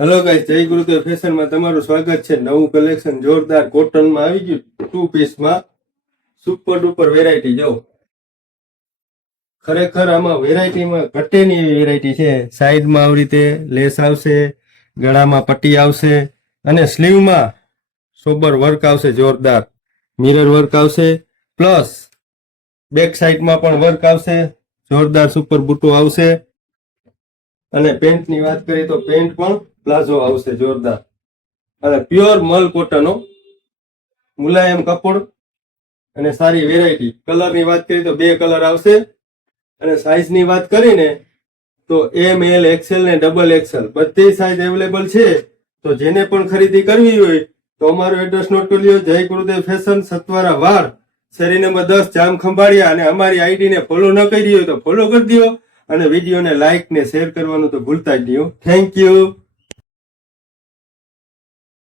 Hello guys, જય ગુરુદેવ ફેશનમાં તમારું સ્વાગત છે. નવું કલેક્શન જોરદાર કોટનમાં આવી ગયું. 2 પીસમાં સુપર ડુપર વેરાયટી. જો ખરેખર આમાં વેરાયટીમાં ઘટે નહીં એવી વેરાયટી છે. સાઈડમાં આવી રીતે લેસ આવશે, ગળામાં પટ્ટી આવશે અને સ્લીવમાં સોબર વર્ક આવશે. જોરદાર મિરર વર્ક આવશે, પ્લસ બેક સાઈડમાં પણ વર્ક આવશે. જોરદાર સુપર બુટો આવશે. અને પેન્ટની વાત કરીએ તો પેન્ટ પણ પ્લાઝો આવશે. જોરદાર અને પ્યોર મલ કોટન, મુલાયમ કપડ અને સારી વેરાયટી. કલરની વાત કરીએ તો 2 કલર આવશે અને સાઈઝની વાત કરીને તો એમ, એલ, એક્સેલ ને ડબલ એક્સેલ બધી સાઈઝ અવેલેબલ છે. તો જેને પણ ખરીદી કરવી હોય તો અમારું એડ્રેસ નોટ કરી લ્યો. જય ગુરુદેવ ફેશન, સતવારા વાડ, શેરી નંબર 10, જામ ખંભાળિયા. અને અમારી આઈડીને ફોલો ન કરી હોય તો ફોલો કરી દો અને વિડીયોને લાઈક ને શેર કરવાનું તો ભૂલતા જ નહીં. Thank you.